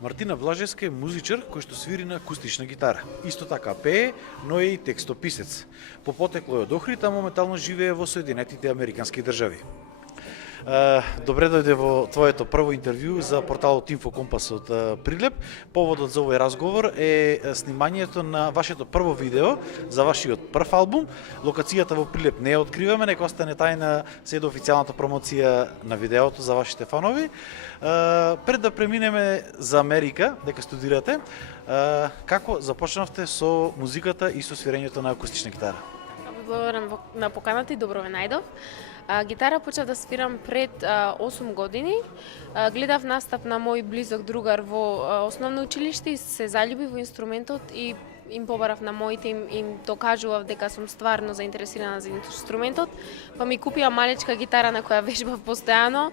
Мартина Блажевска е музичар кој што свири на акустична гитара. Исто така пее, но е и текстописец. По потекло е од Охрид, а моментално живее во Соединетите Американски држави. Добре дојде во твоето прво интервју за порталот Инфокомпас од Прилеп. Поводот за овој разговор е снимањето на вашето прво видео за вашиот прв албум. Локацијата во Прилеп не ја откриваме, нека остане тајна се до официјалната промоција на видеото за вашите фанови. Пред да преминеме за Америка, дека студирате, како започнавте со музиката и со свирењето на акустична гитара? Благодарам на поканата и добро ве најдов. Гитара почнав да свирам пред 8 години. Гледав настап на мој близок другар во основно училиште и се заљуби во инструментот и им побарав на моите, им докажував дека сум стварно заинтересирана за инструментот, па ми купија малечка гитара на која вежбав постојано,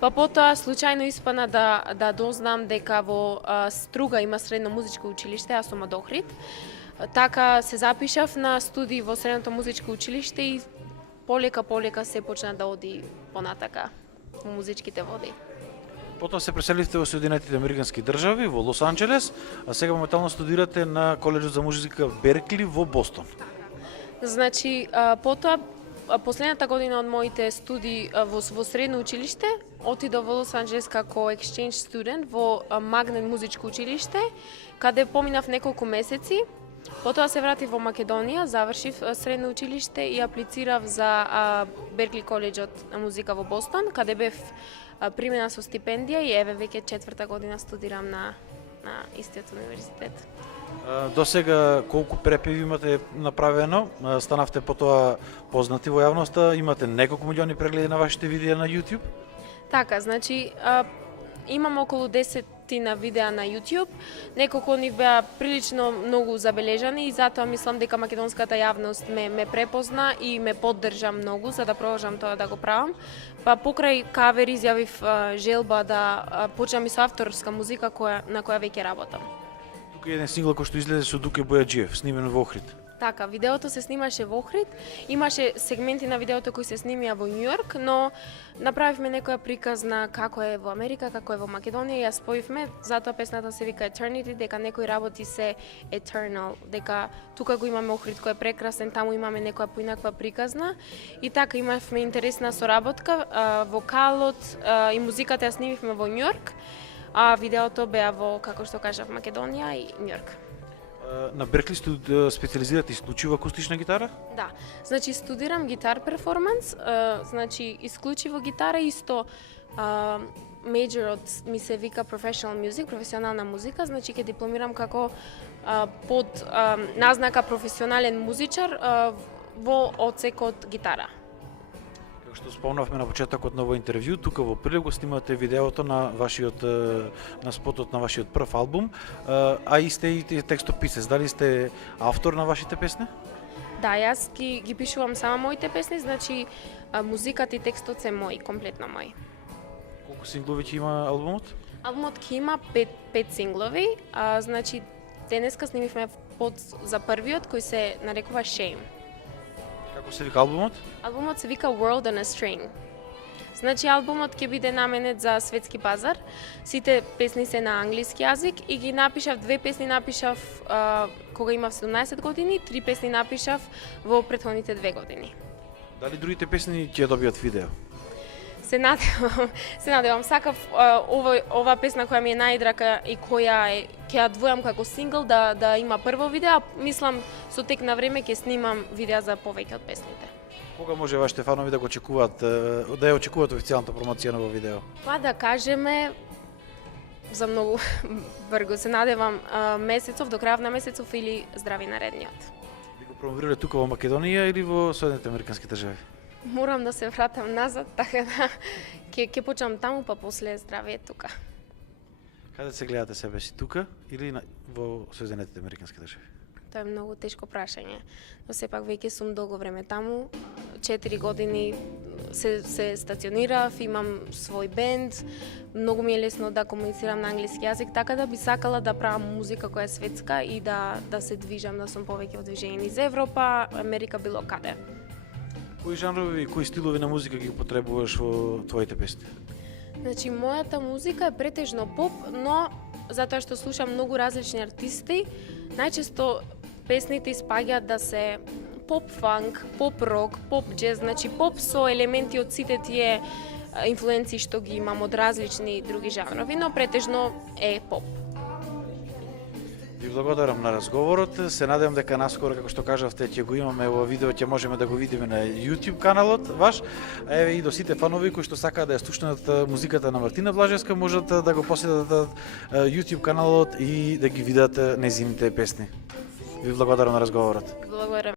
па потоа случајно испана да дознам дека во Струга има средно музичко училиште, аз сум од Охрид. Така се запишав на студии во средното музичко училиште и полека се почна да оди понатака во музичките води. Потоа се преселивте во Соединетите Американски држави, во Лос Анџелес, а сега моментално студирате на Коледжот за музика Беркли во Бостон. Значи, потоа, последната година од моите студии во средно училиште, отидов во Лос Анџелес како exchange student во Магнет музичко училиште, каде поминав неколку месеци. Потоа се вратив во Македонија, завршив средно училиште и аплицирав за Беркли коледжот на музика во Бостон, каде бев примена со стипендија и еве веќе 4-та година студирам на истиот универзитет. До сега колку препеви имате направено? Станавте потоа познати во јавноста, имате неколку милиони прегледи на вашите видеа на YouTube? Така, значи имам околу 10 на видеа на YouTube, неколку од нив беа прилично многу забележани и затоа мислам дека македонската јавност ме препозна и ме поддржа многу за да продолжам тоа да го правам. Па покрај кавер изјавив желба да почнам и со авторска музика на која веќе работам. Тука е еден сингл кој што излезе со Дуке Бојаджиев, снимен во Охрид. Така, видеото се снимаше во Охрид, имаше сегменти на видеото кои се снимија во Њујорк, но направивме некоја приказна како е во Америка, како е во Македонија и ја споивме, затоа песната се вика Eternity, дека некои работи се eternal, дека тука го имаме Охрид кој е прекрасен, таму имаме некоја поинаква приказна и така имавме интересна соработка, вокалот и музиката ја снимивме во Њујорк, а видеото беа во, како што кажав, Македонија и Њујорк. На Беркли специализирате исклучиво акустична гитара? Да, значи студирам гитар перформанс, значи исклучиво гитара, исто мејорот ми се вика professional music, професионална музика, значи ќе дипломирам како под назнака професионален музичар во одсекот гитара. Што спомнавме на почетокот на овој интервју, тука во Прилеп го снимате видеото на спотот на вашиот прв албум, а и сте и текстописец. Дали сте автор на вашите песни? Да, јас ги пишувам само моите песни, значи музиката и текстот се мој, комплетно мој. Колку синглови ќе има албумот? Албумот ќе има 5 синглови, значи денеска снимивме за првиот кој се нарекува Shame. Како се вика албумот? Албумот се вика World on a String. Значи албумот ќе биде наменет за светски пазар. Сите песни се на англиски јазик и ги напишав, 2 песни напишав кога имав 17 години, 3 песни напишав во претходните 2 години. Дали другите песни ќе добијат видео? Се надевам, сакав ова песна која ми е најдрака и која ќе ја двојам како сингл да има прво видео, мислам со тек на време ќе снимам видеа за повеќе од песните. Кога може вашите фанови да го очекуваат, да ја очекуваат официјалната промоција на овој видео? Па да кажеме за многу брго, се надевам месецов, до крајот на месецов или здрави наредниот. Би го промовирале тука во Македонија или во Соединетите Американски држави? Морам да се вратам назад, така да ќе почнам таму, па после здравие тука. Каде се гледате себе си, тука или во Соединетите Американски држави? Тоа е многу тешко прашање, но сепак веќе сум долго време таму, 4 години се стационирав, имам свој бенд, многу ми е лесно да комуницирам на англиски јазик, така да би сакала да правам музика која е светска и да се движам, да сум повеќе во движење низ Европа, Америка, било каде. Кои жанрови, кои стилови на музика ги употребуваш во твоите песни? Значи, мојата музика е претежно поп, но затоа што слушам многу различни артисти. Најчесто песните испаѓаат да се поп фанк, поп рок, поп джез, значи поп со елементи од сите тие инфлуенции што ги имам од различни други жанрови, но претежно е поп. Ви благодарам на разговорот. Се надевам дека наскоро, како што кажавте, ќе го имаме во видео, ќе можеме да го видиме на YouTube каналот ваш. Еве и до сите фанови кои што сакаат да ја слушнат музиката на Мартина Блажевска, можат да го посетат YouTube каналот и да ги видат незините песни. Ви благодарам на разговорот. Благодарам.